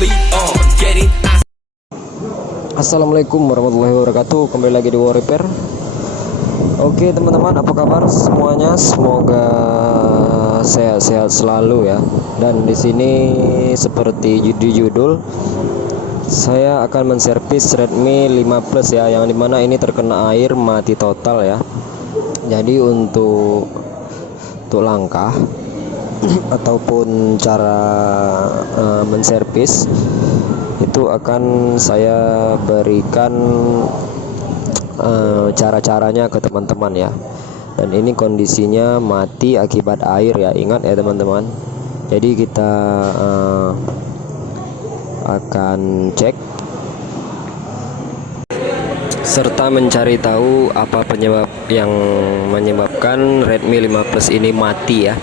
really getting. Assalamualaikum warahmatullahi wabarakatuh. Kembali lagi di War Repair. Oke teman-teman, apa kabar semuanya? Semoga sehat-sehat selalu ya. Dan di sini seperti di judul, saya akan menservis Redmi 5 Plus ya, yang dimana ini terkena air mati total ya. Jadi untuk langkah ataupun cara menservis itu akan saya berikan cara-caranya ke teman-teman ya. Dan ini kondisinya mati akibat air ya, ingat ya teman-teman. Jadi kita akan cek serta mencari tahu apa penyebab yang menyebabkan Redmi 5 Plus ini mati ya.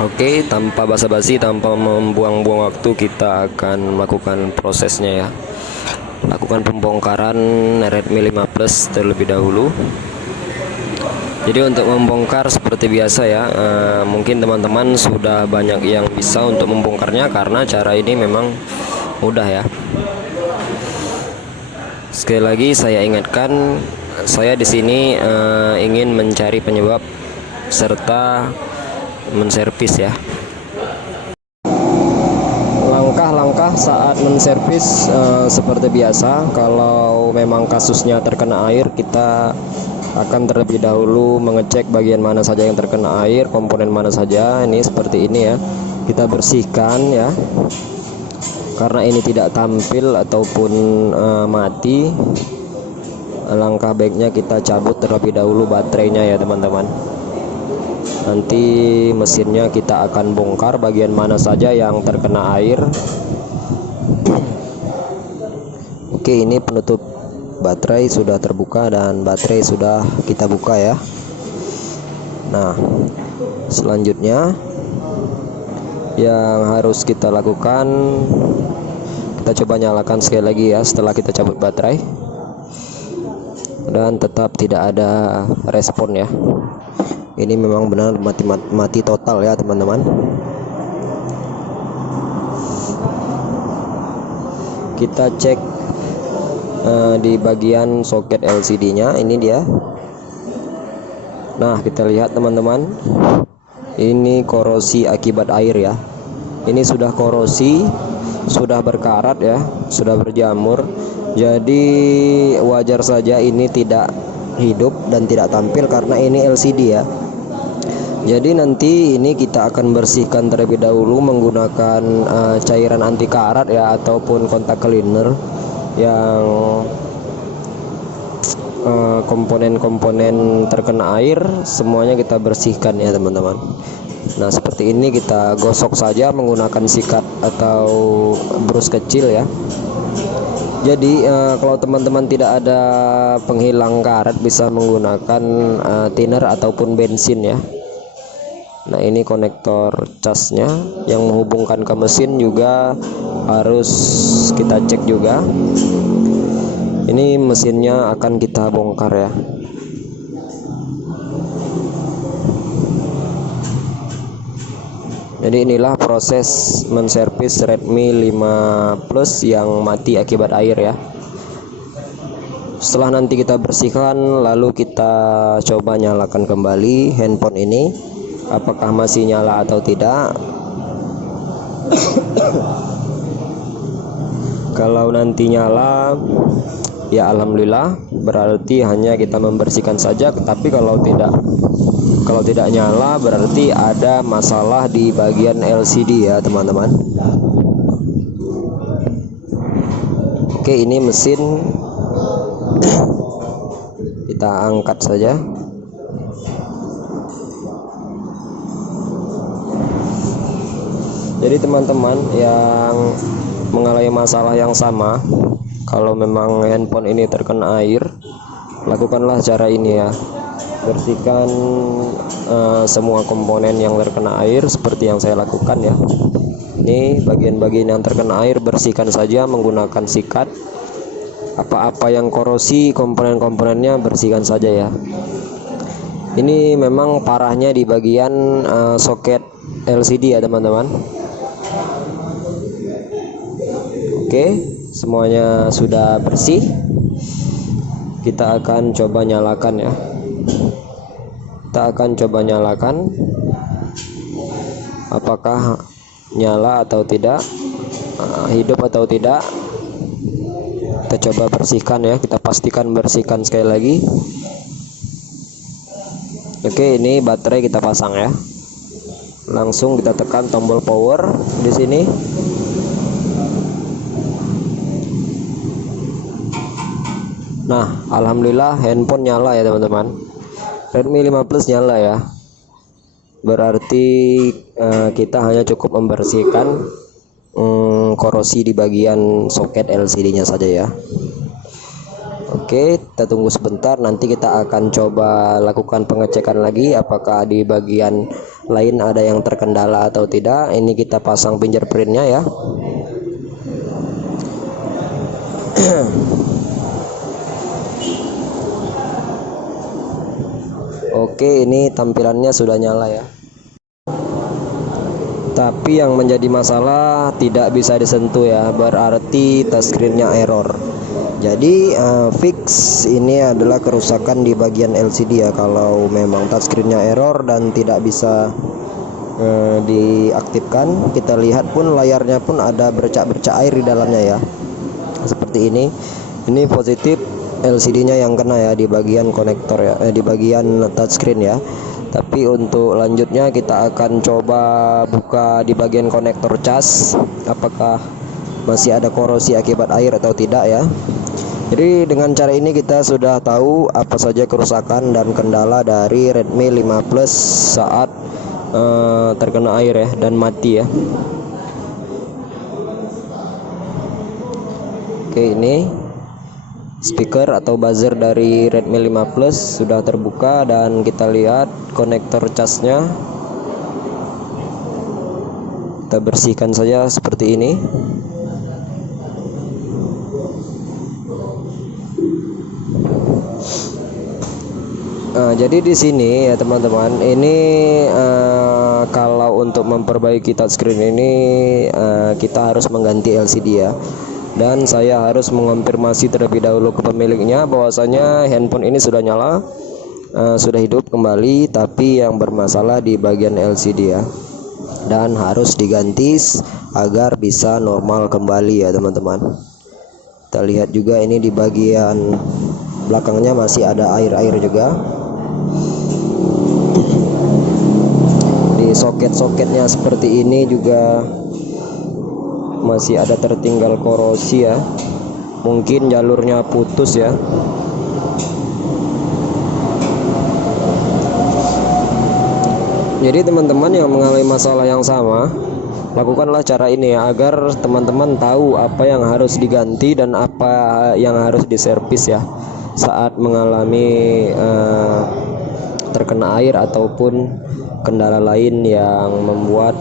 Oke, tanpa basa-basi, tanpa membuang-buang waktu, kita akan melakukan prosesnya ya. Lakukan pembongkaran Redmi 5 Plus terlebih dahulu. Jadi untuk membongkar seperti biasa ya, mungkin teman-teman sudah banyak yang bisa untuk membongkarnya karena cara ini memang mudah ya. Sekali lagi saya ingatkan, saya di sini ingin mencari penyebab serta menservis ya. Langkah-langkah saat menservis seperti biasa. Kalau memang kasusnya terkena air, kita akan terlebih dahulu mengecek bagian mana saja yang terkena air, komponen mana saja. Ini seperti ini ya, kita bersihkan ya, karena ini tidak tampil ataupun mati. Langkah baiknya kita cabut terlebih dahulu baterainya ya teman-teman. Nanti mesinnya kita akan bongkar bagian mana saja yang terkena air. Oke, ini penutup baterai sudah terbuka dan baterai sudah kita buka ya. Nah, selanjutnya yang harus kita lakukan, kita coba nyalakan sekali lagi ya setelah kita cabut baterai, dan tetap tidak ada respon ya. Ini memang benar mati total ya teman-teman. Kita cek di bagian soket LCD-nya, ini dia. Nah, kita lihat teman-teman, ini korosi akibat air ya. Ini sudah korosi, sudah berkarat ya, sudah berjamur. Jadi wajar saja ini tidak hidup dan tidak tampil karena ini LCD ya. Jadi nanti ini kita akan bersihkan terlebih dahulu menggunakan cairan anti karat ya, ataupun kontak cleaner yang komponen-komponen terkena air semuanya kita bersihkan ya teman-teman. Nah, seperti ini kita gosok saja menggunakan sikat atau brus kecil ya. Jadi kalau teman-teman tidak ada penghilang karat, bisa menggunakan thinner ataupun bensin ya. Nah, ini konektor casnya yang menghubungkan ke mesin juga harus kita cek juga. Ini mesinnya akan kita bongkar ya. Jadi inilah proses menservis Redmi 5 Plus yang mati akibat air ya. Setelah nanti kita bersihkan, lalu kita coba nyalakan kembali handphone ini, apakah masih nyala atau tidak. Kalau nanti nyala ya alhamdulillah, berarti hanya kita membersihkan saja. Tapi kalau tidak nyala, berarti ada masalah di bagian LCD ya teman-teman. Oke, ini mesin kita angkat saja. Jadi teman-teman yang mengalami masalah yang sama, kalau memang handphone ini terkena air, lakukanlah cara ini ya. Bersihkan semua komponen yang terkena air seperti yang saya lakukan ya. Ini bagian-bagian yang terkena air bersihkan saja menggunakan sikat. Apa-apa yang korosi komponen-komponennya bersihkan saja ya. Ini memang parahnya di bagian soket LCD ya teman-teman. Oke, semuanya sudah bersih. Kita akan coba nyalakan ya. Kita akan coba nyalakan apakah nyala atau tidak, hidup atau tidak. Kita coba bersihkan ya, kita pastikan bersihkan sekali lagi. Oke, ini baterai kita pasang ya. Langsung kita tekan tombol power di sini. Nah, alhamdulillah handphone nyala ya teman-teman. Redmi 5 Plus nyala ya. Berarti kita hanya cukup membersihkan korosi di bagian soket LCD-nya saja ya. Oke, kita tunggu sebentar, nanti kita akan coba lakukan pengecekan lagi apakah di bagian lain ada yang terkendala atau tidak. Ini kita pasang fingerprintnya ya. Oke, ini tampilannya sudah nyala ya. Tapi yang menjadi masalah tidak bisa disentuh ya, berarti touchscreen-nya error. Jadi fix ini adalah kerusakan di bagian LCD ya. Kalau memang touchscreen-nya error dan tidak bisa diaktifkan, kita lihat pun layarnya pun ada bercak-bercak air di dalamnya ya. Seperti ini. Ini positif LCD-nya yang kena ya di bagian konektor ya, di bagian touchscreen ya. Tapi untuk lanjutnya kita akan coba buka di bagian konektor cas, apakah masih ada korosi akibat air atau tidak ya. Jadi dengan cara ini kita sudah tahu apa saja kerusakan dan kendala dari Redmi 5 Plus saat terkena air ya dan mati ya. Oke, ini speaker atau buzzer dari Redmi 5 Plus sudah terbuka dan kita lihat konektor casnya. Kita bersihkan saja seperti ini. Jadi di sini ya teman-teman, ini kalau untuk memperbaiki touchscreen ini kita harus mengganti LCD ya. Dan saya harus mengonfirmasi terlebih dahulu ke pemiliknya bahwasanya handphone ini sudah nyala, sudah hidup kembali, tapi yang bermasalah di bagian LCD ya, dan harus diganti agar bisa normal kembali ya teman-teman. Kita lihat juga ini di bagian belakangnya masih ada air-air juga. Di soket-soketnya seperti ini juga masih ada tertinggal korosi ya, mungkin jalurnya putus ya. Jadi teman-teman yang mengalami masalah yang sama, lakukanlah cara ini ya, agar teman-teman tahu apa yang harus diganti dan apa yang harus diservis ya saat mengalami terkena air ataupun kendala lain yang membuat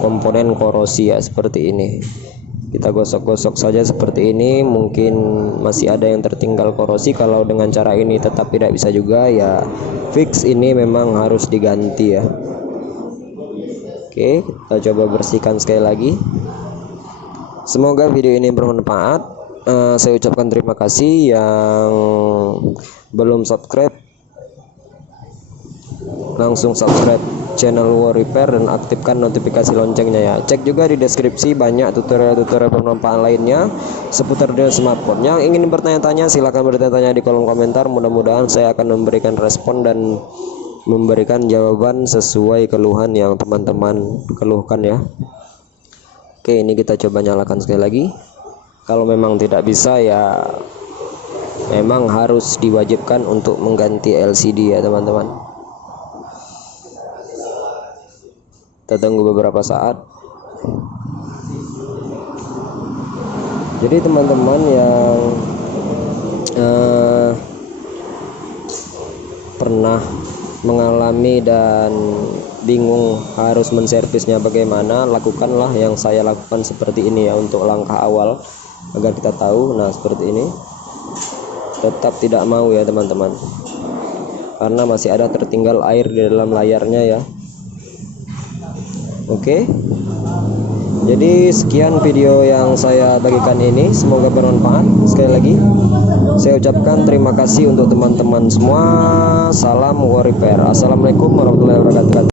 komponen korosi ya seperti ini. Kita gosok-gosok saja seperti ini, mungkin masih ada yang tertinggal korosi. Kalau dengan cara ini tetap tidak bisa juga ya, fix ini memang harus diganti ya. Oke, kita coba bersihkan sekali lagi. Semoga video ini bermanfaat. Saya ucapkan terima kasih. Yang belum subscribe, langsung subscribe channel War Repair dan aktifkan notifikasi loncengnya ya. Cek juga di deskripsi, banyak tutorial-tutorial bermanfaat lainnya seputar dunia smartphone. Yang ingin bertanya-tanya silahkan bertanya di kolom komentar. Mudah-mudahan saya akan memberikan respon dan memberikan jawaban sesuai keluhan yang teman-teman keluhkan ya. Oke, ini kita coba nyalakan sekali lagi. Kalau memang tidak bisa ya memang harus diwajibkan untuk mengganti LCD ya teman-teman. Kita tunggu beberapa saat. Jadi teman-teman yang pernah mengalami dan bingung harus menservisnya bagaimana, lakukanlah yang saya lakukan seperti ini ya, untuk langkah awal agar kita tahu. Nah seperti ini, tetap tidak mau ya teman-teman, karena masih ada tertinggal air di dalam layarnya ya. Oke, Jadi sekian video yang saya bagikan ini, semoga bermanfaat. Sekali lagi saya ucapkan terima kasih untuk teman-teman semua. Salam warrior. Assalamualaikum warahmatullahi wabarakatuh.